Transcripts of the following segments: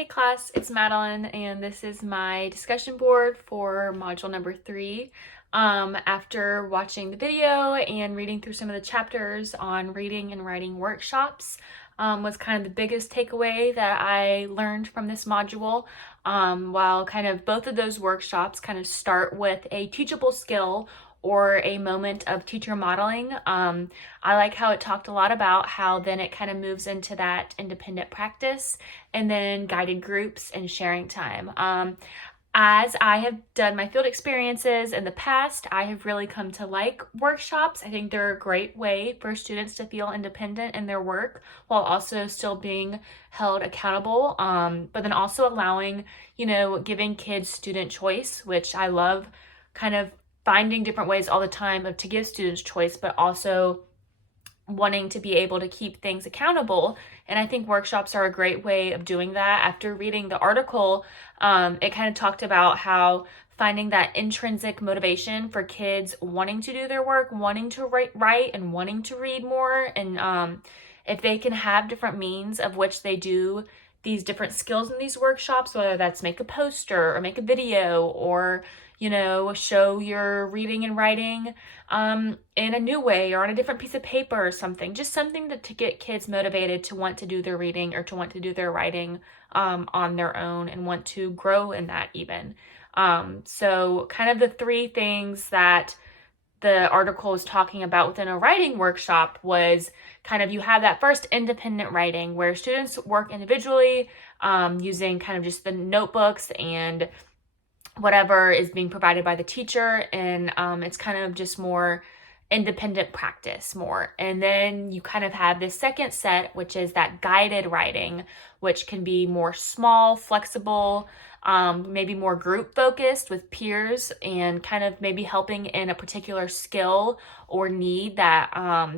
Hey class, it's Madeline and this is my discussion board for module number 3. After watching the video and reading through some of the chapters on reading and writing workshops, was kind of the biggest takeaway that I learned from this module. While kind of both of those workshops kind of start with a teachable skill or a moment of teacher modeling. I like how it talked a lot about how then it kind of moves into that independent practice and then guided groups and sharing time. As I have done my field experiences in the past, I have really come to like workshops. I think they're a great way for students to feel independent in their work while also still being held accountable, but then also allowing, giving kids student choice, which I love kind of finding different ways all the time to give students choice, but also wanting to be able to keep things accountable. And I think workshops are a great way of doing that. After reading the article, it kind of talked about how finding that intrinsic motivation for kids wanting to do their work, wanting to write and wanting to read more. And if they can have different means of which they do these different skills in these workshops, whether that's make a poster or make a video or show your reading and writing in a new way or on a different piece of paper or something. Just something to get kids motivated to want to do their reading or to want to do their writing on their own and want to grow in that even. So kind of the three things that the article was talking about within a writing workshop was kind of you have that first independent writing where students work individually using kind of just the notebooks and whatever is being provided by the teacher, and it's kind of just more independent practice more. And then you kind of have this second set, which is that guided writing, which can be more small, flexible, maybe more group focused with peers and kind of maybe helping in a particular skill or need that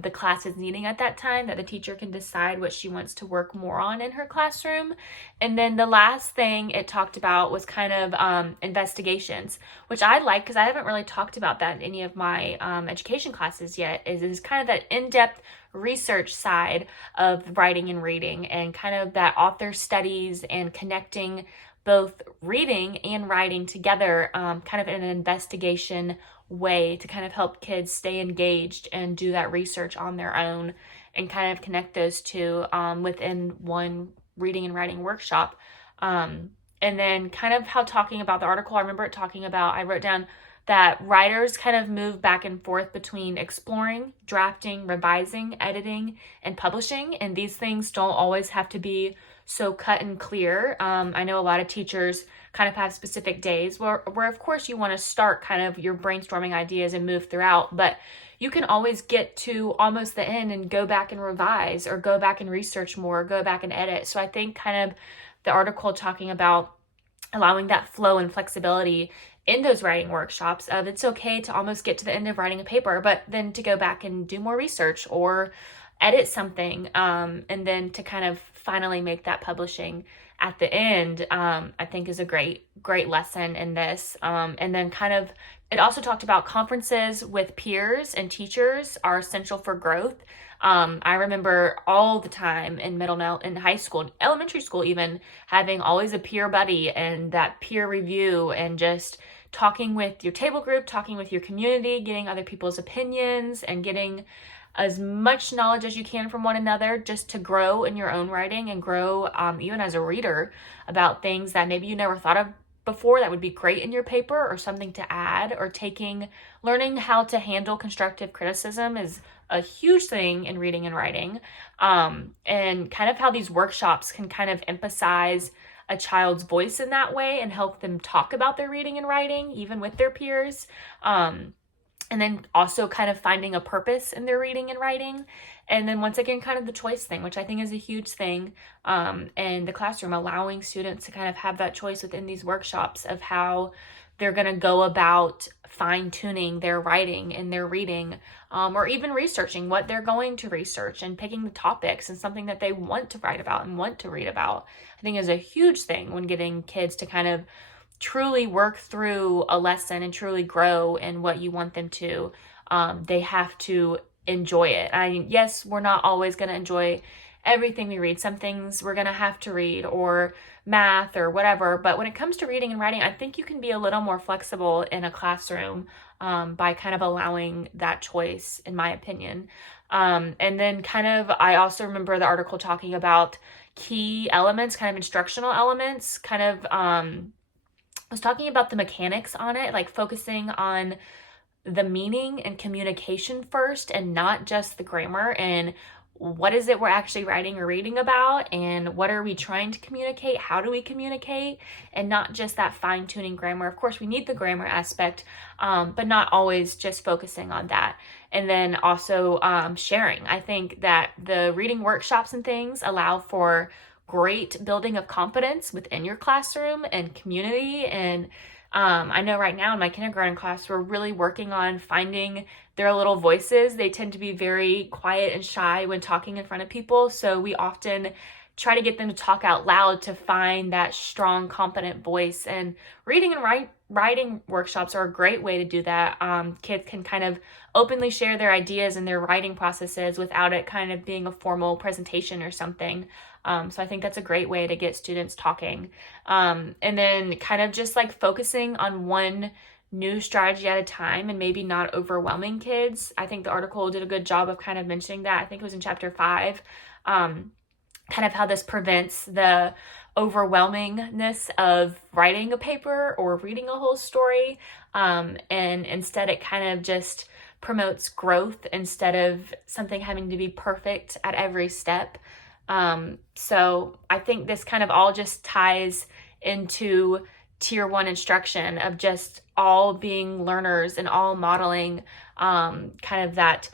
the class is needing at that time, that the teacher can decide what she wants to work more on in her classroom. And then the last thing it talked about was kind of investigations, which I like because I haven't really talked about that in any of my education classes yet, is kind of that in-depth research side of writing and reading and kind of that author studies and connecting both reading and writing together kind of in an investigation way to kind of help kids stay engaged and do that research on their own and kind of connect those two within one reading and writing workshop. And then kind of how talking about the article, I remember it talking about, I wrote down that writers kind of move back and forth between exploring, drafting, revising, editing, and publishing. And these things don't always have to be so cut and clear. I know a lot of teachers kind of have specific days where of course you want to start kind of your brainstorming ideas and move throughout, but you can always get to almost the end and go back and revise or go back and research more, go back and edit. So I think kind of the article talking about allowing that flow and flexibility in those writing workshops of it's okay to almost get to the end of writing a paper, but then to go back and do more research or edit something, and then to kind of finally make that publishing at the end, I think is a great lesson in this. And then kind of, it also talked about conferences with peers and teachers are essential for growth. I remember all the time in in high school, elementary school even, having always a peer buddy and that peer review and just talking with your table group, talking with your community, getting other people's opinions and getting as much knowledge as you can from one another just to grow in your own writing and grow even as a reader about things that maybe you never thought of before that would be great in your paper or something to add, or learning how to handle constructive criticism is a huge thing in reading and writing. And kind of how these workshops can kind of emphasize a child's voice in that way and help them talk about their reading and writing even with their peers. And then also kind of finding a purpose in their reading and writing. And then once again, kind of the choice thing, which I think is a huge thing in the classroom, allowing students to kind of have that choice within these workshops of how they're going to go about fine-tuning their writing and their reading, or even researching what they're going to research and picking the topics and something that they want to write about and want to read about. I think is a huge thing when getting kids to kind of truly work through a lesson and truly grow in what you want them to. They have to enjoy it. Yes, we're not always going to enjoy everything we read. Some things we're going to have to read, or math or whatever. But when it comes to reading and writing, I think you can be a little more flexible in a classroom by kind of allowing that choice, in my opinion. And then kind of, I also remember the article talking about key elements, kind of instructional elements, kind of, was talking about the mechanics on it, like focusing on the meaning and communication first and not just the grammar, and what is it we're actually writing or reading about, and what are we trying to communicate, how do we communicate, and not just that fine-tuning grammar. Of course, we need the grammar aspect, but not always just focusing on that. And then also sharing. I think that the reading workshops and things allow for great building of confidence within your classroom and community. And I know right now in my kindergarten class, we're really working on finding their little voices. They tend to be very quiet and shy when talking in front of people. So we often try to get them to talk out loud to find that strong, confident voice. And reading and writing workshops are a great way to do that. Kids can kind of openly share their ideas and their writing processes without it kind of being a formal presentation or something. So I think that's a great way to get students talking. And then kind of just like focusing on one new strategy at a time and maybe not overwhelming kids. I think the article did a good job of kind of mentioning that. I think it was in chapter 5, kind of how this prevents the overwhelmingness of writing a paper or reading a whole story. And instead it kind of just promotes growth instead of something having to be perfect at every step. So I think this kind of all just ties into tier 1 instruction of just all being learners and all modeling kind of that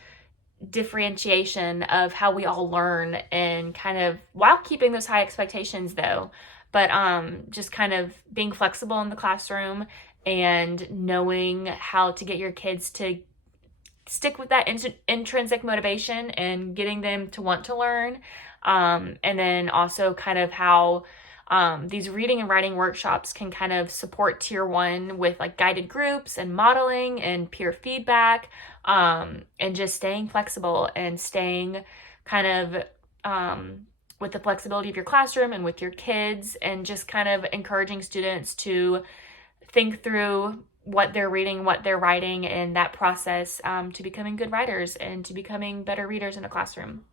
differentiation of how we all learn, and kind of while keeping those high expectations though, but just kind of being flexible in the classroom and knowing how to get your kids to stick with that intrinsic motivation and getting them to want to learn. And then also kind of how these reading and writing workshops can kind of support tier 1 with like guided groups and modeling and peer feedback, and just staying flexible and staying kind of with the flexibility of your classroom and with your kids, and just kind of encouraging students to think through what they're reading, what they're writing, and that process to becoming good writers and to becoming better readers in a classroom.